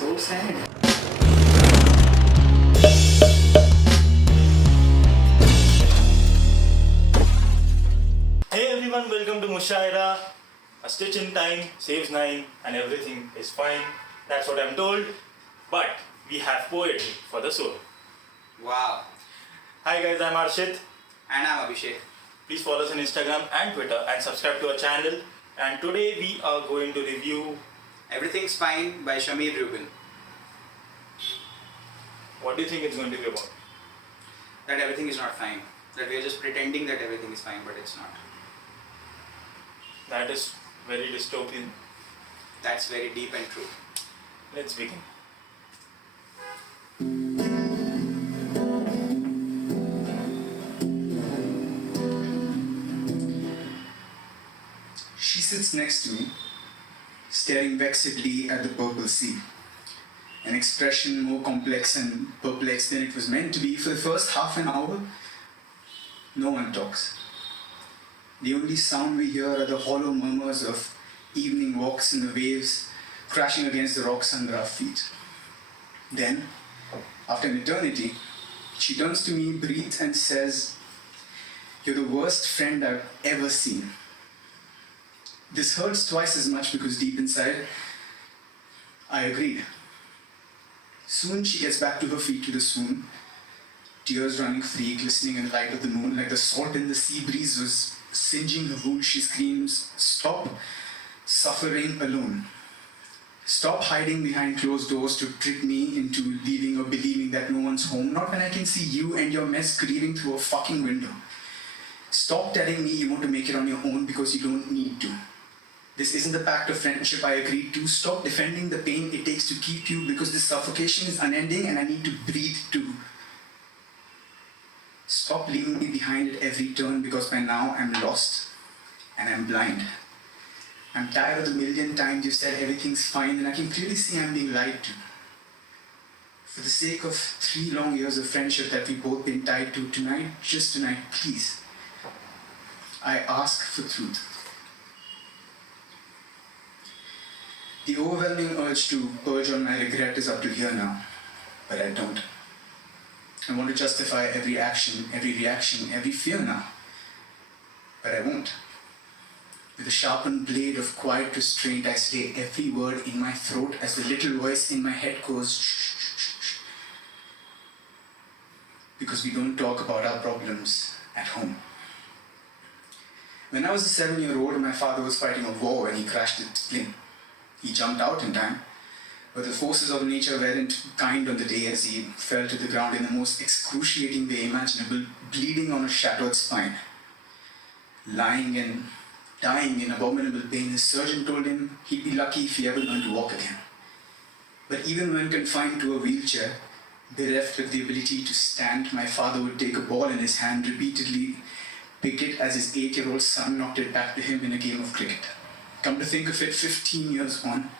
So sad. Hey everyone, welcome to Mushaira. A stitch in time saves nine, and everything is fine. That's what I'm told. But we have poetry for the soul. Wow. Hi guys, I'm Arshit. And I'm Abhishek. Please follow us on Instagram and Twitter and subscribe to our channel. And today we are going to review. Everything's Fine by Shamir Rubin. What do you think it's going to be about? That everything is not fine. That we are just pretending that everything is fine, but it's not. That is very dystopian. That's very deep and true. Let's begin. She sits next to me, staring vexedly at the purple sea. An expression more complex and perplexed than it was meant to be. For the first half an hour, no one talks. The only sound we hear are the hollow murmurs of evening walks in the waves crashing against the rocks under our feet. Then, after an eternity, she turns to me, breathes, and says, "You're the worst friend I've ever seen." This hurts twice as much because deep inside, I agreed. Soon she gets back to her feet with a swoon, tears running free, glistening in the light of the moon, like the salt in the sea breeze was singeing her wound. She screams, "Stop suffering alone. Stop hiding behind closed doors to trick me into leaving or believing that no one's home, not when I can see you and your mess grieving through a fucking window. Stop telling me you want to make it on your own because you don't need to. This isn't the pact of friendship I agreed to. Stop defending the pain it takes to keep you because this suffocation is unending and I need to breathe too. Stop leaving me behind at every turn because by now I'm lost and I'm blind. I'm tired of the million times you said everything's fine and I can clearly see I'm being lied to. For the sake of 3 long years of friendship that we've both been tied to, tonight, just tonight, please, I ask for truth." The overwhelming urge to purge on my regret is up to here now, but I don't. I want to justify every action, every reaction, every fear now, but I won't. With a sharpened blade of quiet restraint, I slay every word in my throat as the little voice in my head goes, "Shh, shh, shh, shh." Because we don't talk about our problems at home. When I was a 7-year-old, my father was fighting a war when he crashed his plane. He jumped out in time, but the forces of nature weren't kind on the day as he fell to the ground in the most excruciating way imaginable, bleeding on a shattered spine. Lying and dying in abominable pain, his surgeon told him he'd be lucky if he ever learned to walk again. But even when confined to a wheelchair, bereft of the ability to stand, my father would take a ball in his hand, repeatedly pick it as his 8-year-old son knocked it back to him in a game of cricket. Come to think of it, 15 years on,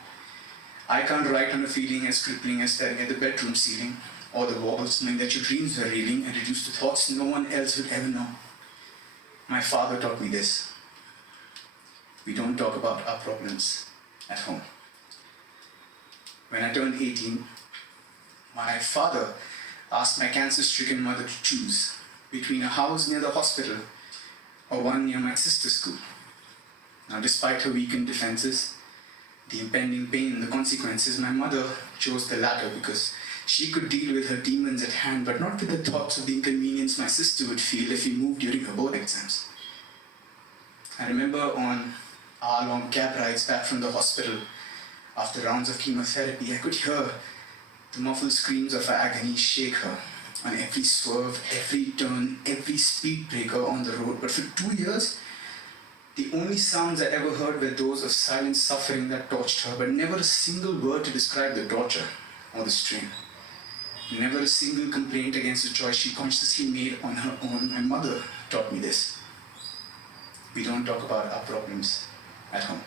I can't write on a feeling as crippling as staring at the bedroom ceiling or the walls, knowing that your dreams are reeling and reduced to thoughts no one else would ever know. My father taught me this. We don't talk about our problems at home. When I turned 18, my father asked my cancer-stricken mother to choose between a house near the hospital or one near my sister's school. Now, despite her weakened defenses, the impending pain and the consequences, my mother chose the latter because she could deal with her demons at hand, but not with the thoughts of the inconvenience my sister would feel if we moved during her board exams. I remember on hour-long cab rides back from the hospital after rounds of chemotherapy, I could hear the muffled screams of her agony shake her on every swerve, every turn, every speed breaker on the road. But for 2 years, the only sounds I ever heard were those of silent suffering that tortured her, but never a single word to describe the torture or the strain. Never a single complaint against the choice she consciously made on her own. My mother taught me this. We don't talk about our problems at home.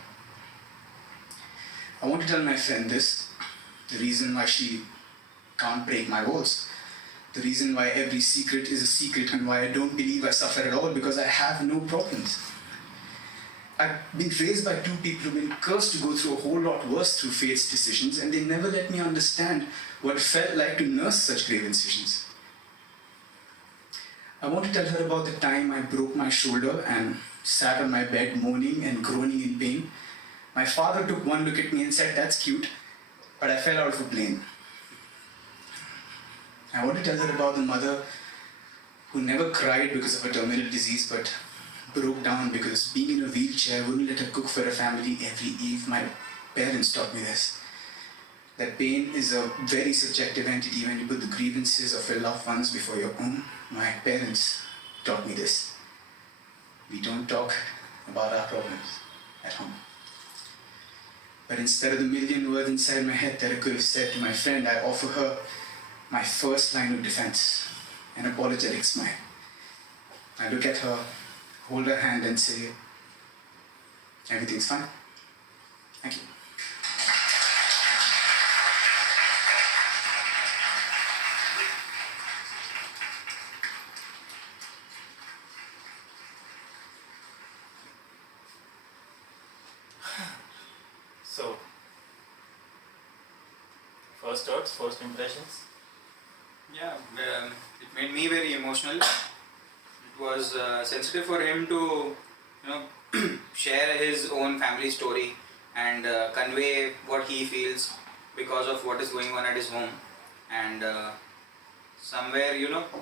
I want to tell my friend this, the reason why she can't break my walls, the reason why every secret is a secret and why I don't believe I suffer at all, because I have no problems. I've been raised by two people who've been cursed to go through a whole lot worse through fate's decisions, and they never let me understand what it felt like to nurse such grave incisions. I want to tell her about the time I broke my shoulder and sat on my bed moaning and groaning in pain. My father took one look at me and said, "That's cute," but I fell out of a plane. I want to tell her about the mother who never cried because of a terminal disease but broke down because being in a wheelchair wouldn't let her cook for her family every eve. My parents taught me this. That pain is a very subjective entity when you put the grievances of your loved ones before your own. My parents taught me this. We don't talk about our problems at home. But instead of the million words inside my head that I could have said to my friend, I offer her my first line of defense, an apologetic smile. I look at her, hold her hand and say, "Everything's fine. Thank you." So, first thoughts, first impressions? Yeah, it made me very emotional. It was sensitive for him to, share his own family story and convey what he feels because of what is going on at his home. And somewhere,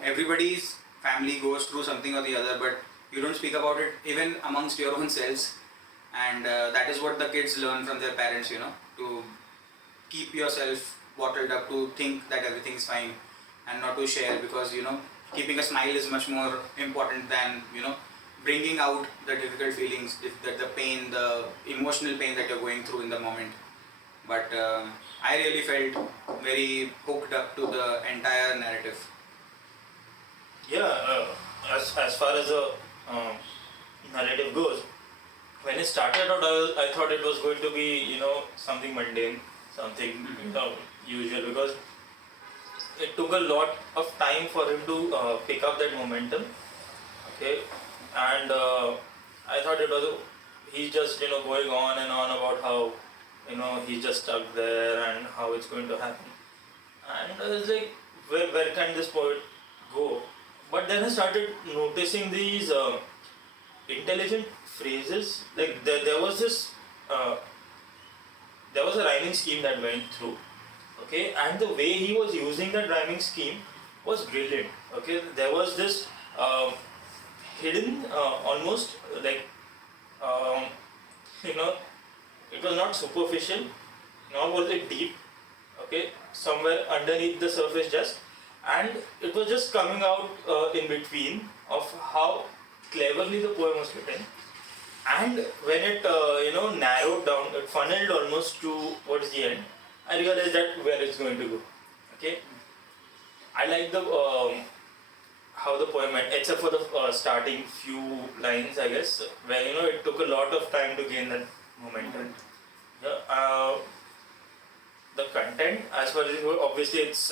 everybody's family goes through something or the other, but you don't speak about it even amongst your own selves. And that is what the kids learn from their parents, to keep yourself bottled up, to think that everything is fine and not to share, because keeping a smile is much more important than bringing out the difficult feelings, the pain, the emotional pain that you're going through in the moment. But I really felt very hooked up to the entire narrative. Yeah, as far as the narrative goes, when it started out, I thought it was going to be, something mundane, something usual, because it took a lot of time for him to pick up that momentum. Okay, and I thought it was he's just going on and on about how he's just stuck there and how it's going to happen, and I was like, where can this poet go? But then I started noticing these intelligent phrases. Like there was this there was a rhyming scheme that went through. Okay, and the way he was using that rhyming scheme was brilliant. Okay, there was this hidden almost like it was not superficial, nor was it deep. Okay, somewhere underneath the surface just, and it was just coming out in between of how cleverly the poem was written. And when it narrowed down, it funneled almost towards the end, I realized that where it's going to go. Okay, I like the how the poem went, except for the starting few lines, I guess, where it took a lot of time to gain that momentum. The content, as far as obviously it's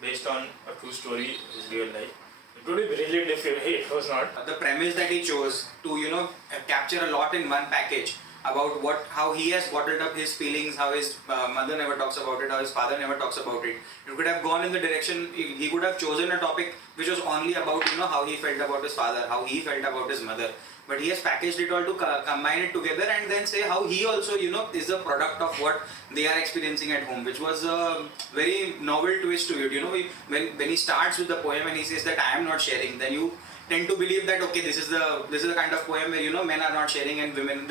based on a true story, is real life. It would be brilliant if it was not. The premise that he chose to capture a lot in one package about how he has bottled up his feelings, how his mother never talks about it, how his father never talks about it. It could have gone in the direction, he could have chosen a topic which was only about how he felt about his father, how he felt about his mother. But he has packaged it all to combine it together and then say how he also is a product of what they are experiencing at home, which was a very novel twist to it. When he starts with the poem and he says that I am not sharing, then you tend to believe that okay, this is the kind of poem where men are not sharing and women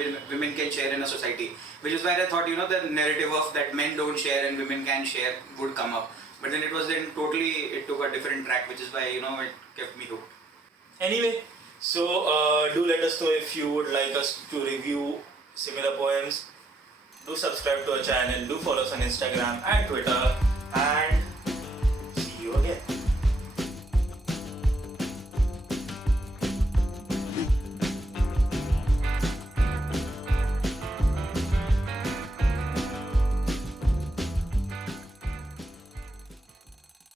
can share in a society, which is where I thought the narrative of that men don't share and women can share would come up. But then it took a different track, which is why it kept me hooked. Anyway, so do let us know if you would like us to review similar poems. Do subscribe to our channel, do follow us on Instagram and Twitter, and